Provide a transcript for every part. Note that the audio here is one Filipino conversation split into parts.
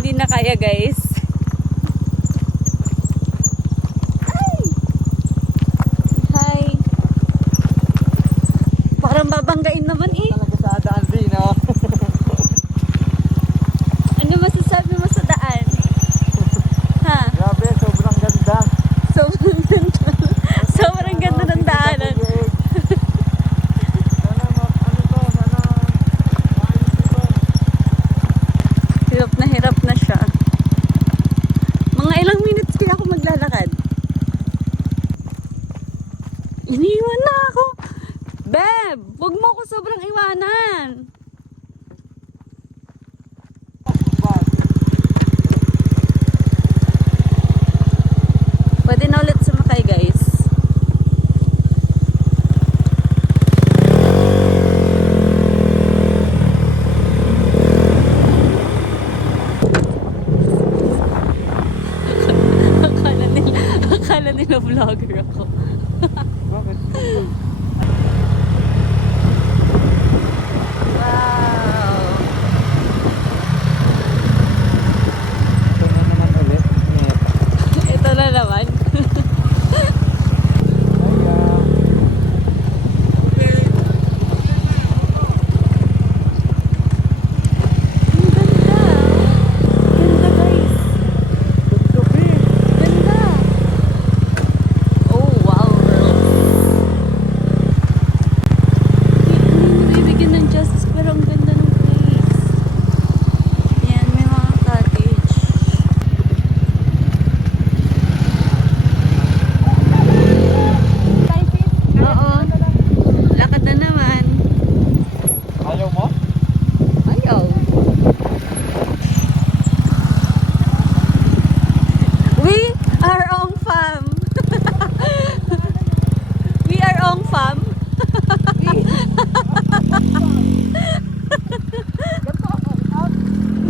hindi na kaya guys. Hi! Parang babanggain naman eh. Talaga sa daan din, no? Ano masasabi mo sa daan? Ha? Grabe, sobrang ganda. Sobrang ganda. Sobrang ganda ng daanan. Sana ano to, sana maayos ito. Hirap na siya. Mga ilang minutes kaya ako maglalakad. Iniwan na ako. Beb, huwag mo ako sobrang iwanan. Pwede na ulit sumakay guys. Akala nila vlogger ako. Bakit? Wow! Ito na naman ulit. Ito na naman. Ang ganda. Ganda guys. Ganda. Oh wow girls. Hindi nabibigyan ng justice pero ang ganda ng place. Yan, may mga cottage. Oo. Lakad na naman. Ayaw mo? Ayaw. We are on farm. We are on farm.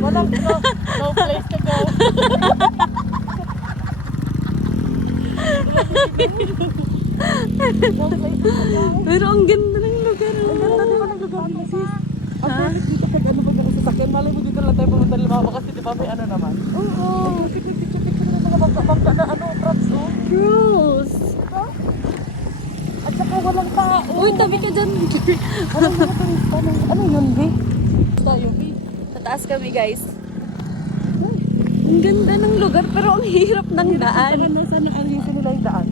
Walang no place to go. Pero ang ganda ng lugar. Ang ganda di ba ng lugar nila, sis? Ang balik dito pag ano ba yung sasakyan, malay mo dito lang tayo pumunta Limaba kasi di ba may ano naman? Oo. Picture na mga bangka na ano, props, oh. Cruise. At saka walang tao. Uy, tabi ka dyan. Walang mga turista. Ano yun, Bi? Tayo, Bi. Sa taas kami guys. Ang ganda ng lugar pero ang hirap ng daan. Ano, sana alisin nila yung daan.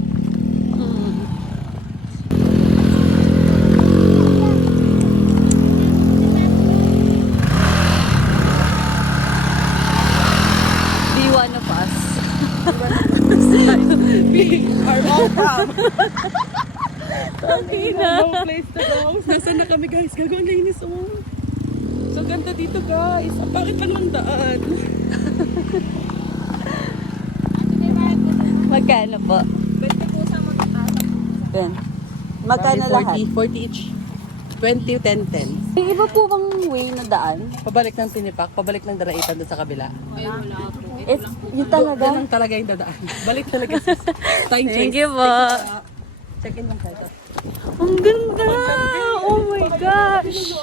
Be one of us. Our own farm. Tangina. No place to go. Nasaan na kami, guys? Gagawin linis, oh. So ganda dito, guys. Ang pangit lang ng daan. Magkano po? 20 po sa magkakasap. Yan. Magkano lahat? 40 each. 20, 10, 10. May iba po bang way na daan? Pabalik ng Tinipak, pabalik ng Daraitan doon sa kabila. It's, yun talaga? Yan ang talaga yung dadaan. Balik talaga sis. Time Thank change. you po. Check in lang tayo. Ang ganda! Oh my gosh!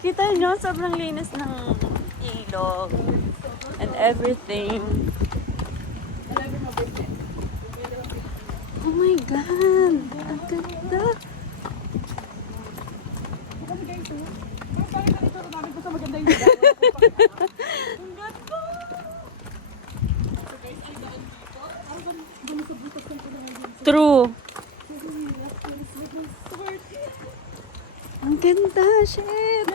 Kita nyo, sobrang linis ng ilog and everything. Oh my God! Ang ganda! True. Ang ganda, shit.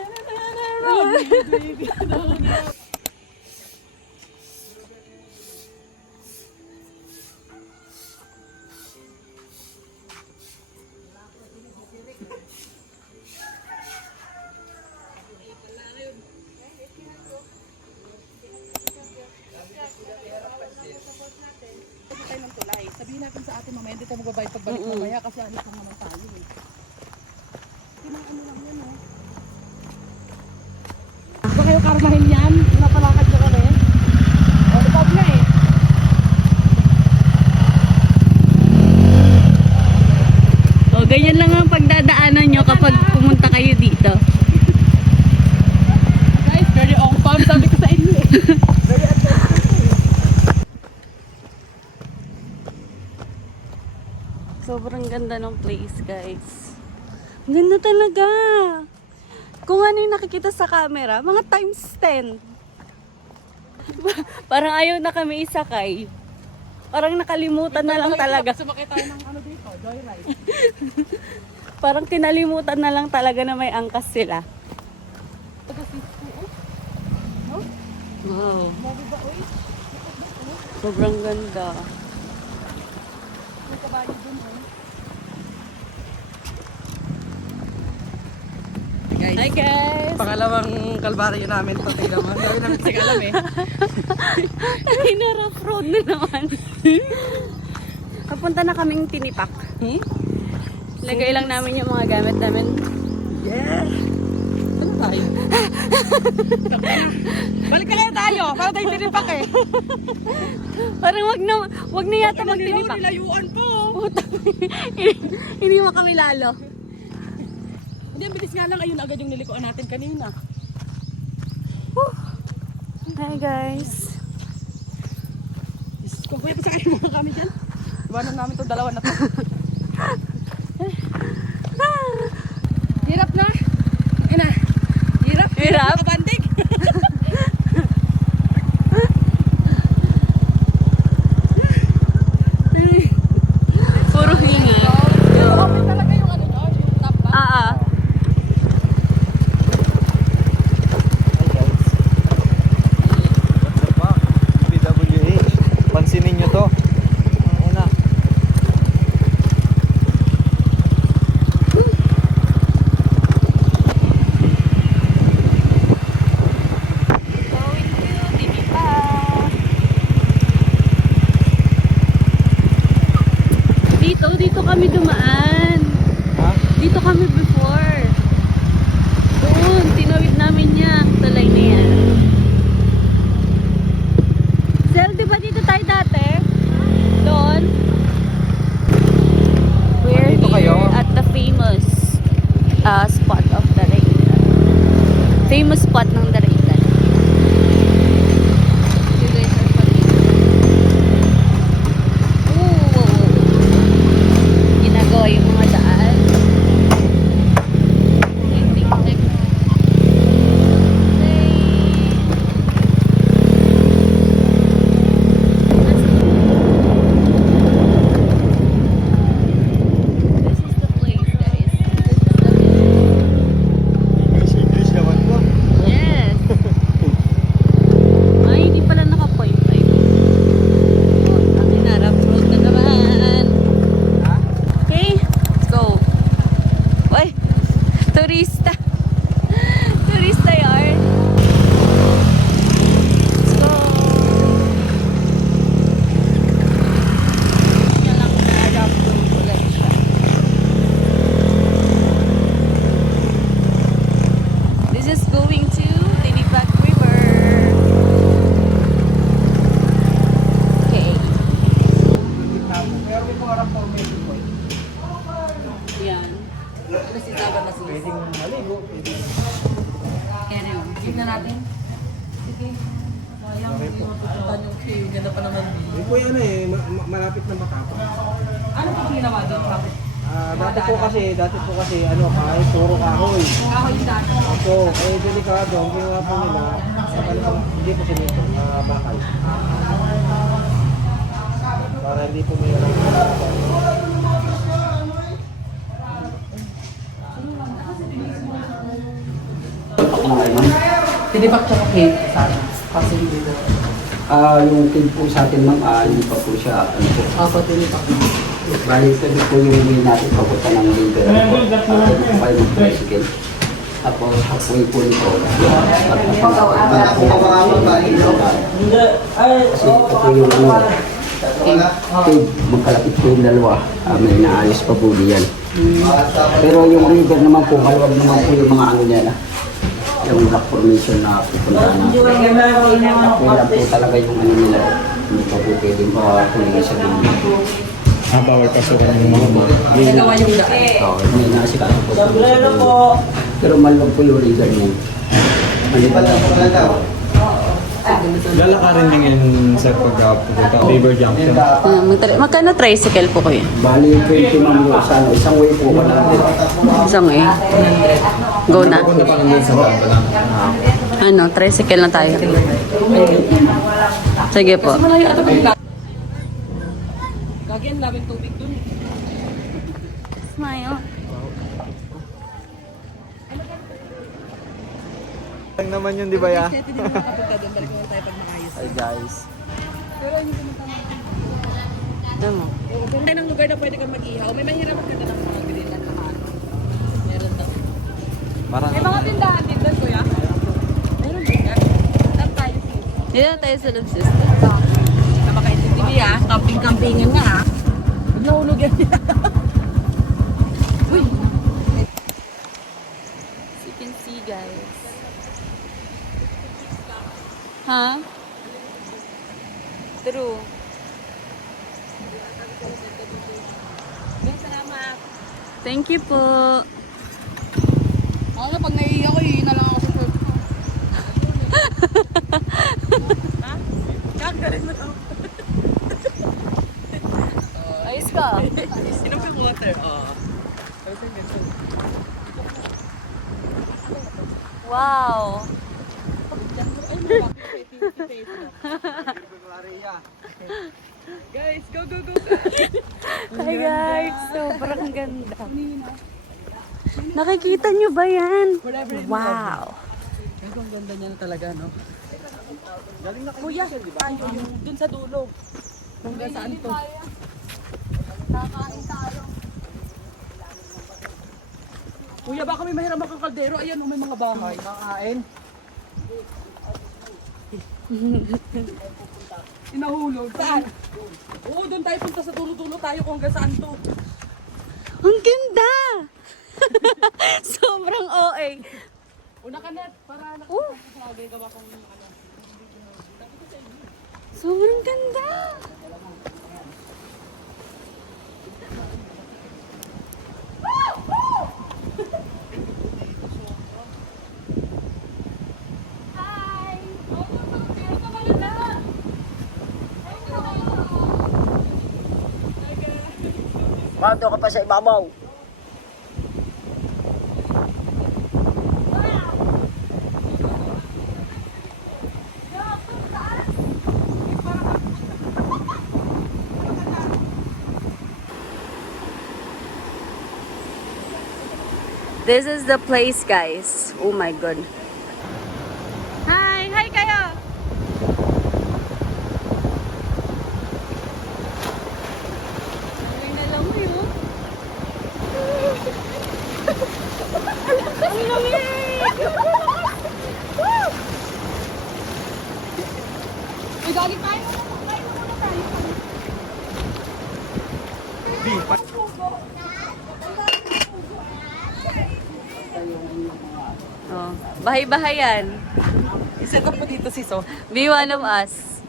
Sabihin natin sa atin mamaya, hindi tayo magbabayad pagbalik mamaya kasi alis lang naman tayo eh. Ano lang yan oh. Ba kayo karmahin yan? Pinapalakad nyo kami? O, ikaw na eh. O, ganyan lang ang pagdadaanan nyo kapag pumunta kayo dito. Guys, very on farm Sobrang ganda ng place, guys. Ang ganda talaga. Kung ano yung nakikita sa camera, mga times 10. Parang ayaw na kami isakay. Parang nakalimutan na lang talaga. Sumakay tayo ng ano dito, joyride. Parang kinalimutan na lang talaga na may angkas sila. Taga Cisco, no? Wow. Mabi ba, oy? Sobrang ganda. May kabayo dun, oh. Hi guys! Pangalawang kalbaryo namin to, tingnan mo. Hindi namin kasi alam eh. Ay, rough road na naman. Papunta na kaming tinipak. Lagay lang namin yung mga gamit namin. Yeah! Ano tayo? Balik ka kaya tayo! Para tayo tinipak eh! Parang wag na yata magtinipak. Nilayuan po! Hindi mo kami lalo. Hindi, ang bilis nga lang. Ayun agad yung nilikuan natin kanina. Hi guys. Kung pwede sa kayo mga kami dyan. Iwanan namin itong dalawa na to. Hirap na. Ina. Hirap. Hirap? Nakabandig. Puro hinga. Okay talaga yung ano nyo, yung top ba? PWH. Pansinin nyo to. Ang una. Going to Tinipak. Dito kami dumaan. Ha? Dito kami before. Doon, tinawid namin niya. Talay na yan. Sel, di ba dito tayo dati? Doon? We're Dito here kayo? at the famous spot of Daraitan. Famous spot ng Daraitan. You guys are funny. Ooh. Ginagawa yung mga daan. Tik-tik-tik. This is the place, guys. English naman po. Yes. Ay, hindi pala naka-point 5. Oh, kami na, rough road na naman. Okay, let's go. Uy, turista. Turista yard. Let's go. Yan lang na rough road ulit siya. This is going to Tinipak River. Okay. Meron po harap po medyo po. Yan. Nasitaban na siya. Pwedeng maligo. Pwedeng Kaya Tignan natin. Sige. Sayang, hindi matutupan yung queue. Ganda pa naman. Yun po yan eh, malapit na matapos. Ano po ginawa doon? Bakit? Dati po kasi ano, kahit puro kahoy. Kahoy yung dati. Opo, eh delikado, ang ginawa po nila, hindi po sinito, bakal. Para hindi po may Tinipak siya cake sana. Kasi hindi na. Yung kid po sa atin ma'am, hindi pa po siya, ano po. Ako tinipak. Bali, pwede po yung way natin papunta ng liver. Pwede po kayo mag-tricycle. Tapos, halfway po nito. At kasi ito po yung kid, magkalapit po yung dalawa. May naalis pa po diyan. Pero yung river naman po, maluwag naman po yung mga ano niya na. Yung rock formation na pupunta na. Kailan po talaga yung ano nila. Hindi pa po pwedeng tuloy sa mga. bawal pasukan ng mga Nagawa yung daan. Oo, may nasikaso po. Pero maluwag po yung river niya. Maliban lang po dito. Lalakarin lang yan sa pagkapunta. River Junction. Magkano tricycle po kayo? Bali, 20 ma'am yun. Sana isang way po ka lang. Isang eh. Go na. Punta pa kami sa daan pa lang. Ano, tricycle na tayo. Sige po. Malayo ata pag Lagi ang daming tubig dun. Smile. Lang naman yun, di ba ya? Kaya hindi mo makapunta doon. Balik naman tayo pag maayos. Hi guys. Pero hindi ko naman Ano mo? Kung tayo ng lugar na pwede kang mag-ihaw, may mahirapan ka na ng mga grilan na ano. Meron daw. Parang May mga tindahan din doon, kuya. Meron din yan. Saan tayo sis? Dito na tayo sa loob, sister. Sa makaintindi niya, camping-campingan nga ha. Huwag nahulog yan. Uy! As you can see, guys. Ha? True. Salamat. Thank you po. Ako na, pag naiiyak ko, yun na lang ako sa surf. Ha? Kagaling mo daw. Ayos ka. Sino yung water? Wow. Guys, go, go, go. Hi guys. Sobrang ganda. Nakikita nyo ba yan? Wow. Pero ang ganda niya na talaga, no? Kuya, tayo yung dun sa dulo. Kung saan to. Kuya, baka may mahirap kang kaldero. Ayan, may mga bahay. Kakain. Inahulog. Saan? Oo, doon tayo punta sa dulo-dulo tayo kung hanggang saan to. Ang ganda! Sobrang OA. Una ka net, para Oh, nakasagay ka ba kung ano. sobrang ganda! Bato ka pa sa ibabaw. This is the place, guys. Oh my god. Hi! Hi kayo! Ang ganda lang mo yun. Ang lamig! Uy, galing tayo muna. Tayo muna tayo. Oh, bahay-bahayan. Iset up mo dito si So. Be one of us.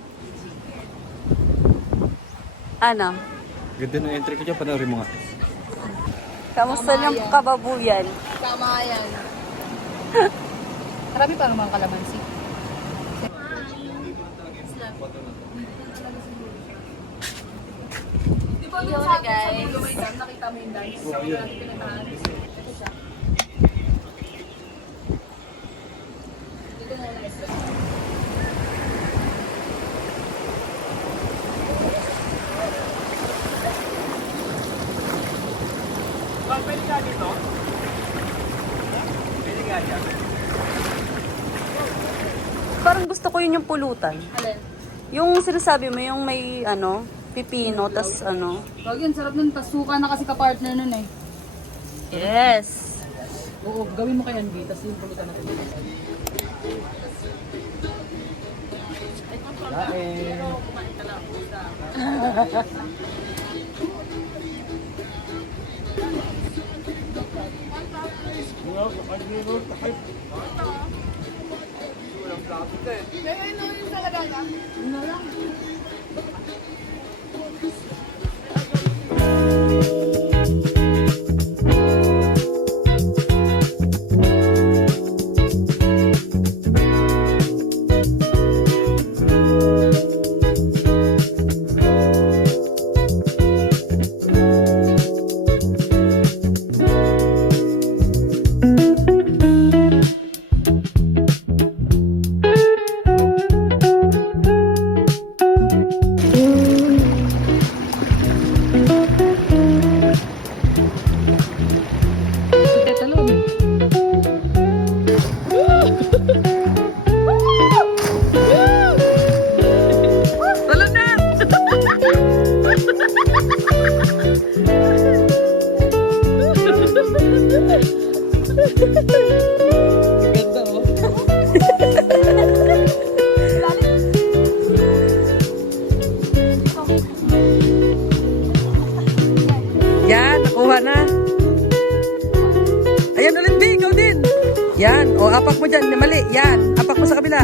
Ano? Ganda ng entry ko dyan, panoorin mo nga. Kamusta ng kababuyan? Tama yan. Marami pa naman kalamansi. Di ba doon sa guys. nakita mo yung dance? So, natin pinatahan. Ito siya. Dito na lang. Pwede ka dito? Pwede ka dyan? Parang gusto ko yun yung pulutan. Alin? Yung sinasabi mo, yung may ano, pipino, tas ano. Wag yun, sarap nun. Tas suka na kasi ka-partner nun eh. Yes! Oo, gawin mo kaya Angie. Tas yung pulutan natin. apak mo dyan. Mali. Yan. Apak mo sa kabila.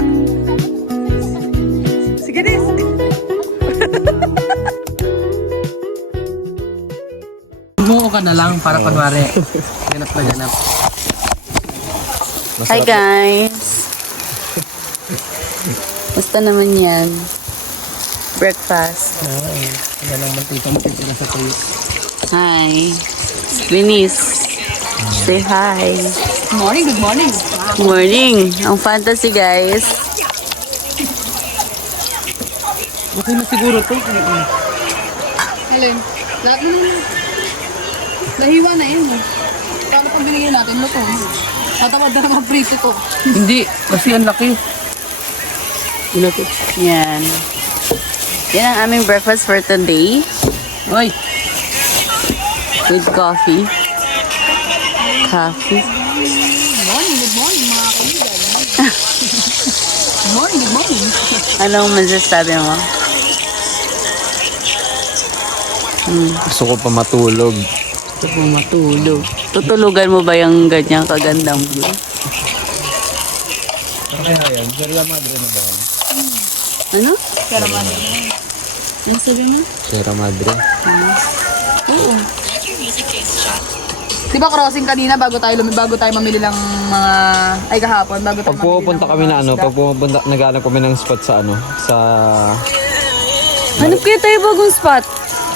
Sige, Nis. Bumuo ka na lang para kunwari. Ganap na ganap. Hi guys! Basta naman yan. Breakfast. Yan ang mantika mo titira sa tuyo. Hi. Linis. Say hi. Good morning, good morning. Morning. Ang fantasy guys. Okay na siguro to. Helen, lahat na naman. Nahiwa na yun. Paano pag binigyan natin, luto? Tatawad na naman prito to. Hindi, kasi ang laki. Yan. Yan ang aming breakfast for today. Oy, With coffee. Coffee. good morning mga kaibigan. Good morning. Anong masasabi mo? Gusto ko pa matulog. Gusto mo matulog. Tutulugan mo ba yung ganyang kagandang view? Kaya yan, Sierra Madre na ba? Ano? Ano sabi mo? Sierra Madre. Oo. Di ba crossing kanina bago tayo mamili ng mga kahapon bago tayo Pag pupunta kami na pag pupunta, naghanap kami ng spot sa sa... Hanap kaya tayo bagong spot.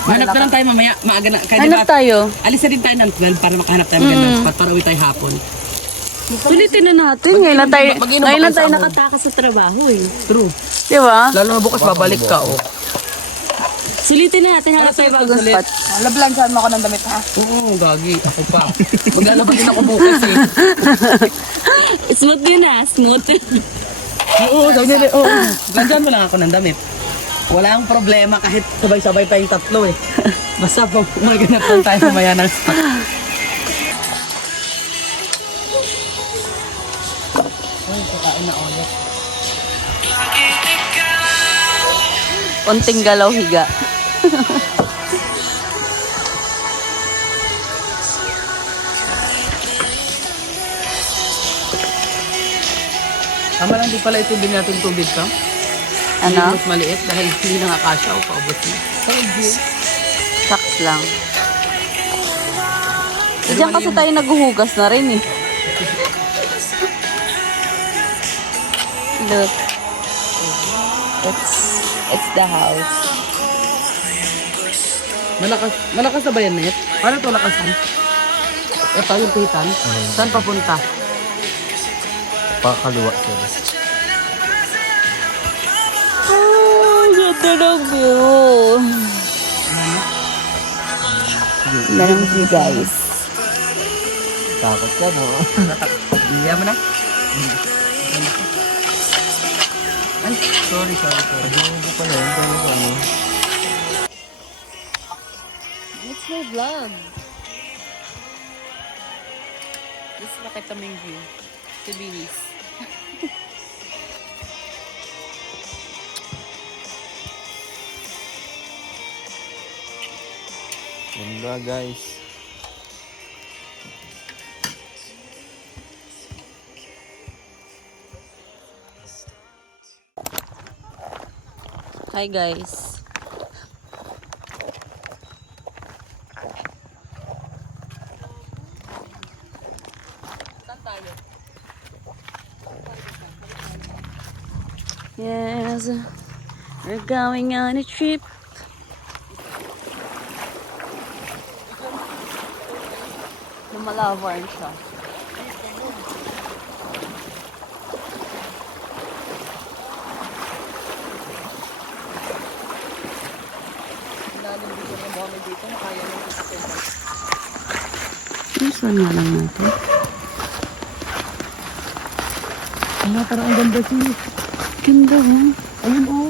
Hanap na lang tayo mamaya, maaga na. Hanap tayo. Alis na din tayo ng 12 para makahanap tayo ng gandang spot para uwi tayo hapon. Sulitin na natin. Ngayon lang tayo, Mag-inom ngayon ba lang kayo tayo sa nakatakas sa trabaho eh. True. Di ba? Lalo na bukas babalik ka, oh. Sulitin na natin. Hanap tayo bagong spot. Lablansahan mo ako ng damit, ha? Oo, gagi. Ako pa. Maglalaba din ako bukas, eh. Smooth yun ah. Smooth. Oo, sabi nila, oo. Lansahan mo lang ako ng damit. Wala ang problema kahit sabay-sabay tayong tatlo, eh. Basta po, maganap lang tayo mamaya ng spot. Ay, kakain na ulit. Konting galaw higa. Tama lang, di pala ito din natin tubig ka. Ano? Mas maliit dahil hindi nakakasya o paubos na. Thank you. Saks lang. Diyan kasi tayo naghuhugas na rin eh. Look. It's the house. Malakas na ba yan, Net? Paano ito lakasan? Ito yung pihitan. Saan papunta? Pakaliwa siya. Oh, ganda ng view. Ganda ng view, guys. Takot ka, no? Iya mo na? Ay, sorry. It's my vlog. Just nakita mo yung view. Sa Binis. Ganda, guys. Hi guys. Yes, we're going on a trip. Lumalavar siya. Saan nga lang natin? Parang ang ganda siya. Ganda mo. Ayun, oh.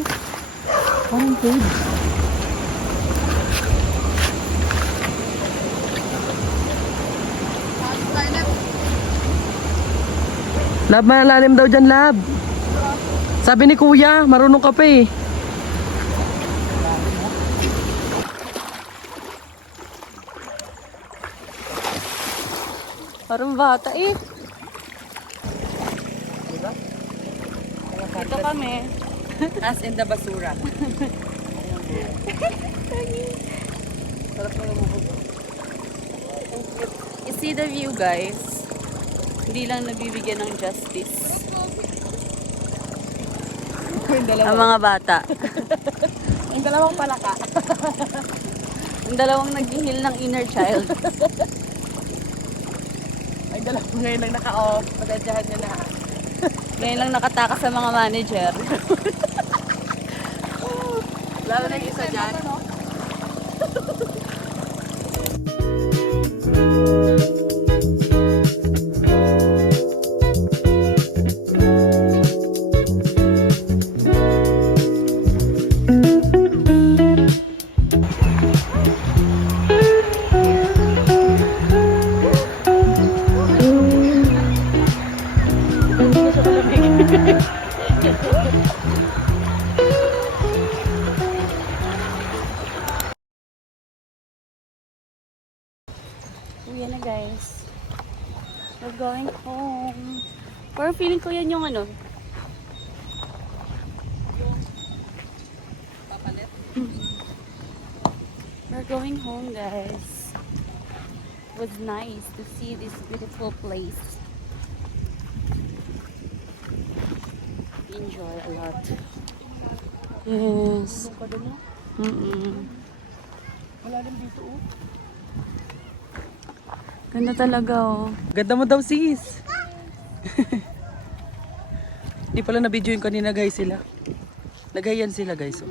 Parang cave. Lab, malalim daw dyan, Lab. Sabi ni Kuya, marunong ka pa eh. Parang bata eh. Dito kami. As in the basura. Sarap na lumubog. You see the view, guys. Hindi lang nabibigyan ng justice Yung ang mga bata. Yung dalawang palaka. Ang dalawang nag-heal ng inner child. Ay, dalawang ngayon lang naka-off. Patadyahan nyo na. Ngayon lang nakatakas sa mga manager. Lalo na yung isa dyan. Uwi na, guys. We're going home. Parang feeling ko yan yung ano. Papalit. We're going home, guys. It was nice to see this beautiful place. Enjoy a lot. Yes. Wala lang dito, oh. Ganda talaga, oh. Ganda mo daw, sis. Di pala na-video yung kanina, guys, sila. Nagayan sila, guys, oh.